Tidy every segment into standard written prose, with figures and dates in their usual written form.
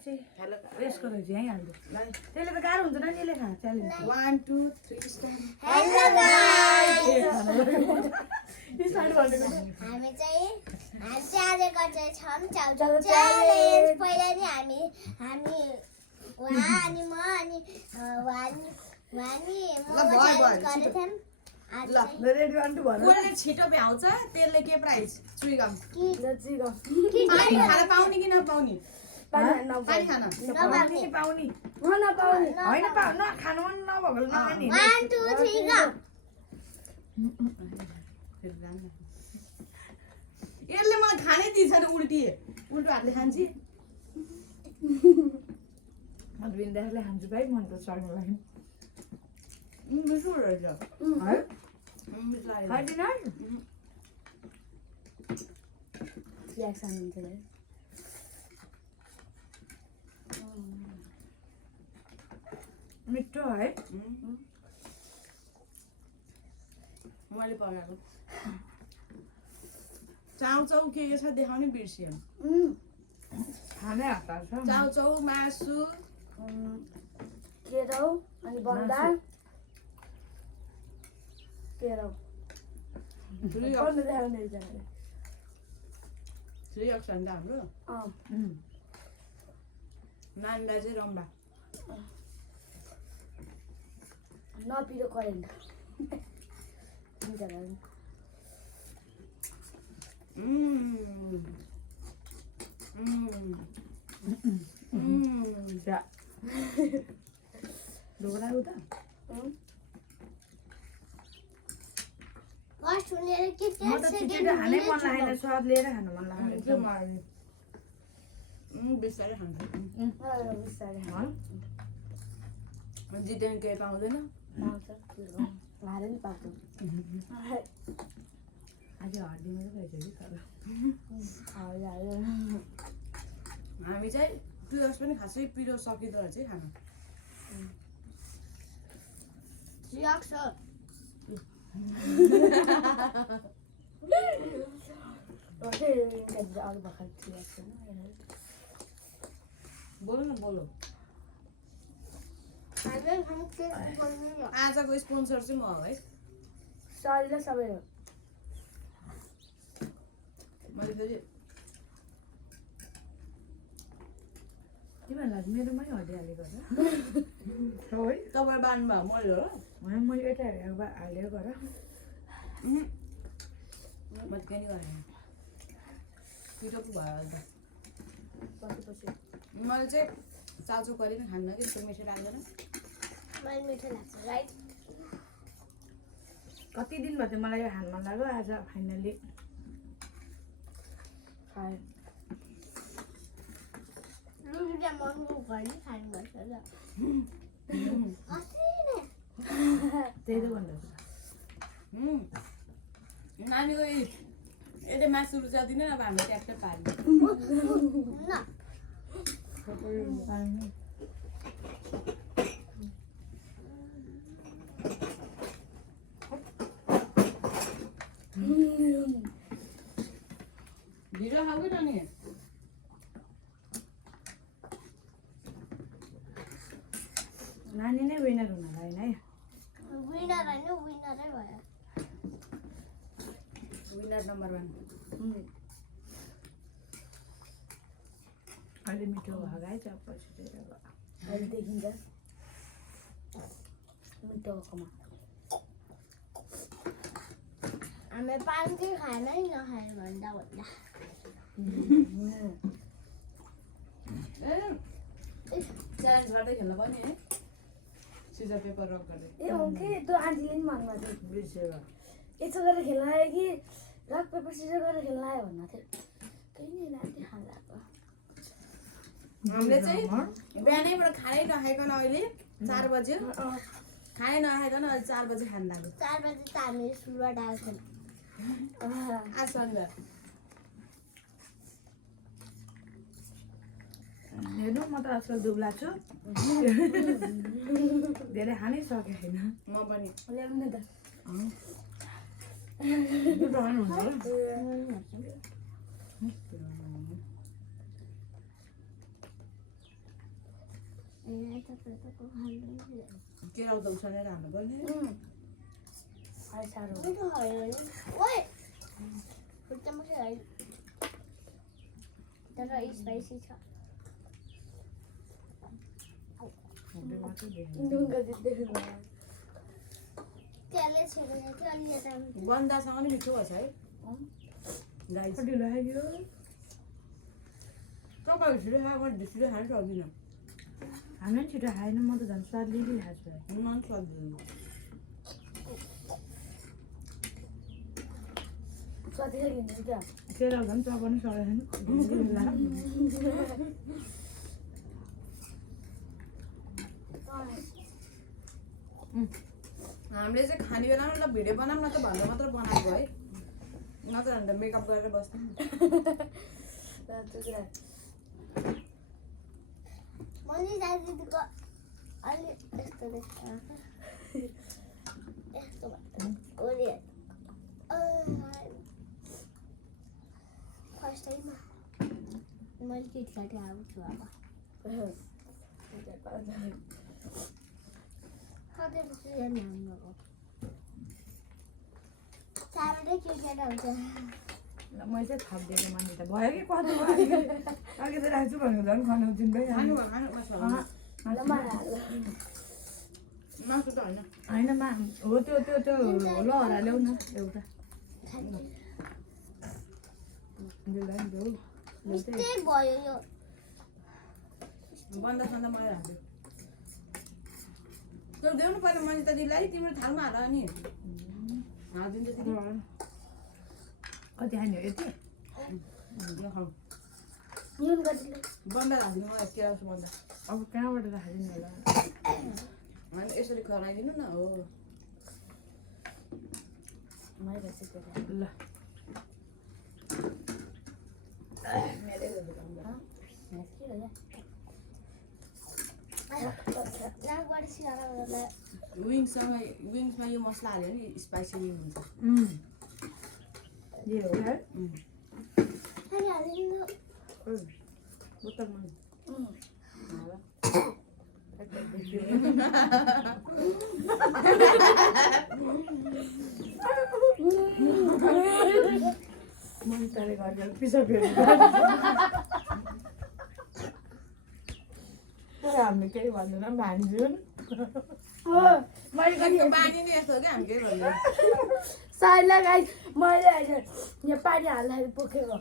यसको रहेछ यहीँ हाल्नु त्यसले त गाह्रो हुन्छ न यसले खा challenge 1 2 3 start hello guys start भनेको हामी चाहिँ आज गर्छौँ चाउचाउ च्यालेन्ज पहिला नि हामी वहाँ अनि म अनि वानी म च्यालेन्ज गरेथ्यौँ ल रेडी वान टु भन कोले छिटो भ्याउँछ त्यसले के प्राइज चुइगम चिगम पानी खान पाउने कि नपाउने पानी खान नपाउने पाउने नपाउने होइन पाउन खानु मन नभएको नखाने 1 2 3 गो यसले मलाई खानै दिन्छ नि उल्टो हातले खान्छ मधुबिन दाइले खान्छु भाइ मन पर्छ मलाई मिठो रहेछ है मिठो लाग्यो खाइदिन रियाक्सन हुन्छ है मिठो है मैले पकाएको चाउचाउ के छ देखाउने बिर्सियो खानै हतार छ चाउचाउ मासु केराउ अनि बन्दा केराउ बन्दा देखाउने एकजनाले 3 अक्सन त हाम्रो नानीलाई चाहिँ रम्बा नपिरो करेन्ट हुन्छ ढोका उता फर्स्ट सुनेर के म त छिटो खानै मन लागेन स्वाद लिएर खानु मन लागेको बिस्तारै खान्छ बिस्तारै जितेन केही पाउँदैन पाउँछ उहाँले नि पाउँछ आज हड्डीमा चाहिँ रहेछ कि तर हामी चाहिँ पिरोस पनि खासै पिरो सकिँदो रहेछ खाना रियाक्सन अरू भर्खर रियाक्सन बोलो न बोलो आजको स्पोन्सर चाहिँ म हो है सजिलो सबै हो मैले फेरि के भन्नु मेरोमै हड्डी हालेको है तपाईँ बान्नु भयो मैले हो होइन मैले यता हालेको गर मैले के नि गरेँ पिरो पो भयो अहिले त पछि मैले चाहिँ चाउचाउ गरिकन खान्न कि त्यो मिठो लाग्दैन मलाई मिठो लाग्छ राइट कति दिन भयो थियो मलाई यो खानु मन लाग्यो आज फाइनली खायो रुटा महँगो गर्ने खानुपर्छ ल त्यही त भन्दा नानीको यसले मासु रुचाउँदिन अब हामीले ट्याक्टै पार्यो ढिलो खाऊ कि नानी नानी नै विनर हुन होइन है विनर होइन विनरै भयो विनर नम्बर 1 अहिले मिठो भयो है चाहिँ पछि चाहिँ अब अहिले देखिन्छ मिठो भएकोमा हामी पानी खानै नखायो भन्दा च्यालेन्ज गर्दै खेल्न पनि है सिजर पेपर रक गर्दै ए हो कि त्यो आन्टीले नि भन्नुभएको थियो बिर्सेर यसो गरेर खेल्न आयो कि रक पेपर सिजर गरेर खेल्न आयो भन्नु थियो केही नि आन्टी खानु हामीले चाहिँ बिहानैबाट खानै नखाइकन अहिले 4 बज्यो खानै नखाइकन अहिले 4 बजे खान लाग्यो 4 बजे त हामी सुरुवात आएको आसँग हेर्नु म त आजकल दुब्ला छु धेरै खानै सकेको छैन म पनि ल्याउनु नि त दुध खानुहुन्छ होला यहाँ तपाईँको खानु केरा त उसालेर हाल्नु पर्ने आइ साह्रो मिठो खायो भने ओए खुट्टा मात्रै होइन तर स्पाइसी छ ढुङ्गा जित्दै त्यसले छेडेको थियो अलि यता बन्दासँग नि मिठो भएछ है गाई ढिलो खाइदियो तपाईँ छिटो खाएको मैले छिटो खानु सक्दिनँ हामीले छिटो खाएन म त झन् स्वाद लिँदै खाएको छु मन सक्दिनँ स्वादी खाइदिन्छु क्या केरा झन् चपाउनु सकेन हामीले चाहिँ खाने बेलामा ल भिडियो बनाऊँ न त भनेर मात्र बनाएको है नत्र भने त मेकअप गरेर बस्थ्यौँ मैले दाजुको अलि यस्तो देख्छ यस्तो ओली फर्स्ट टाइममा मैले किटक्याट खाएको छु अब सधैँ जस्तो जाने हाम्रो चारवटै किटक्याट आउँछ मैले चाहिँ थपिदिएको मान्छे त भयो कि कति भयो अघि त राख्छु भनेको झन् खानु चिन्दै खानु भयो खानु मासु मासु त होइन होइन मा हो त्यो त्यो त्यो लहरा ल्याउ न एउटा मिस्टेक भयो यो बन्दा सन्दा मैले हाल्छु त्यो देउनु पर्यो मैले त दिलाई तिम्रो थालमा हाल नि हालिदिन्छ तिम्रो कति खाने हो यति यो खाऊ नुन कतिले बन्दा हालिदिनु मलाई केरा जस्तो बन्दा अब कहाँबाट राखिदिनु होला होइन यसरी खनाइदिनु न हो मैले ल नाकबाट सिकाएर विङ्समा यो मसला हाल्यो नि स्पाइसी विङ हुन्छ यो हो है हालिदिनु बोतलमा मन्ताले गरेर पिसा फेरि हामीले केही भन्दैन भान्जुन मैले पानी नै यस्तो हो क्या हामी केही भन्दैन साइला गाई मैले अहिले यहाँ पानी हाल्दाखेरि पोखेको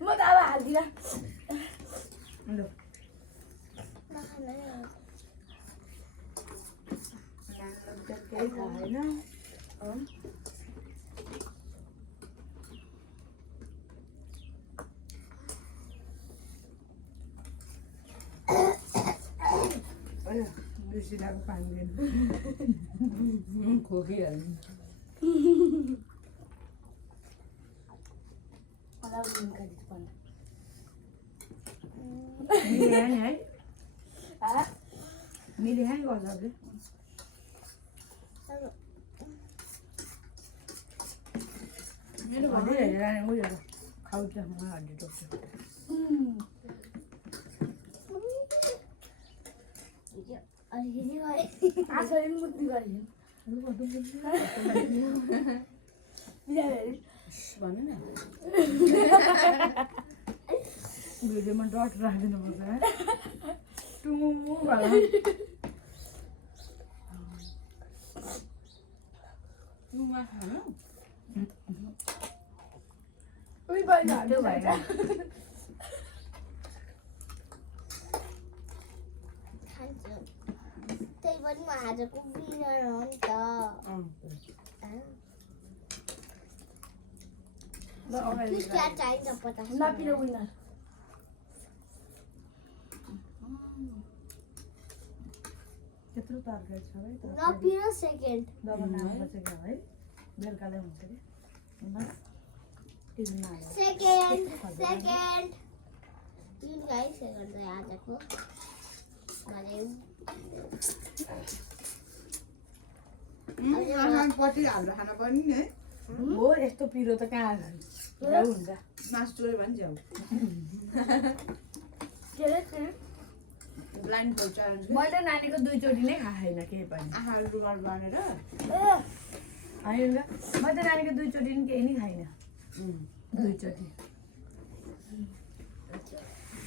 म त अब हाल्दिनँ ल केही छैन बिर्सिरहेको पानी दिनु खोकिहाल्नु मिले नि है मिले नि गर्छ मेरो हड्डी हेरेर उयो खाउँछ म हड्डी टोक्छु अलिकति आशा मुक्ति गरिदिनु भन्नु न भिडियोमा डट राखिदिनु पर्छ है टुमु भएर नुमा खानु उही बहिनी त्यो भएर खान्छु त्यही पनि म आजको विनर हो नि त किटक्याट चाहिन्छ 50 नपिलो विनर त्यत्रो तरकारी छ है नपिलो सेकेन्ड दबाई लानुपर्छ क्या है बेलुकालाई हुन्छ कि सेकेन्ड युन गाइस सेकेन्ड चाहिँ आजको भने पछि हाम्रो खाना पनि नि है हो यस्तो पिरो त कहाँ झ्याउ हुन्छ मासु चोऱ्यो भने झ्याउ के अरे ब्लाइन्ड फोल्ड च्यालेन्ज मैले नानीको 2 चोटि नै खाएन केही पनि आँखा डुलर बनेर होइन ल मैले नानीको 2 चोटि नि केही नै खाइन 2 चोटि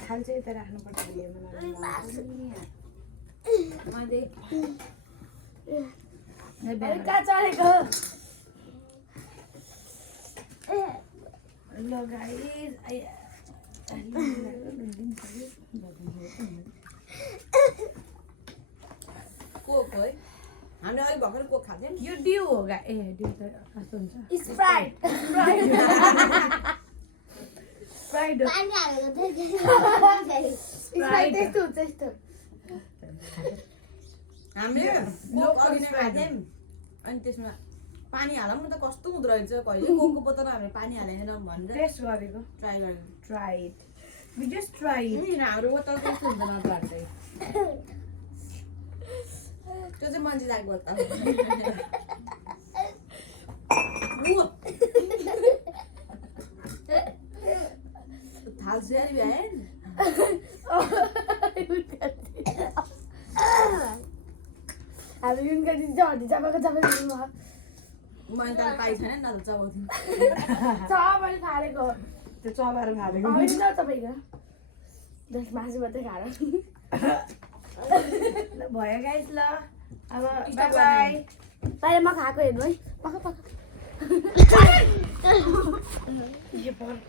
थाल चाहिँ यता राख्नुपर्छ मैले कहाँ चढेको ल गाइस कोक है हामीले अलिक भर्खर कोक खाँथ्यौँ यो ड्यू हो गा ए ड्यू त कस्तो हुन्छ स्प्राइट फ्राइड पानी हालेको थियो स्प्राइट त्यस्तो हुन्छ यस्तो हामीले कोक अघि नै खाँथ्यौँ अनि त्यसमा पानी हालौँ न त कस्तो हुँदो रहेछ कहिले कोकको बोतल हामीले पानी हालेन भनेर टेस्ट गरेको ट्राई गरेको ट्राइड we just tried हाम्रो बोतल कस्तो हुन्छ नपार्दै त्यो चाहिँ मान्छे लाग्छ बोतल थाल्छ नि भ्याएन हामी उनका दिन चाहिँ हड्डी चापाको चापाको मैले त पाइ छैन नि त चबाउँथ्यौँ चापाले फालेको त्यो चबाएर फालेको होइन तपाईँको दस मासु मात्रै खाएर भयो गाइस ल अब Stop बाइ बाइ पहिला म खाएको हेर्नु है पक्का पक्का यो पर्छ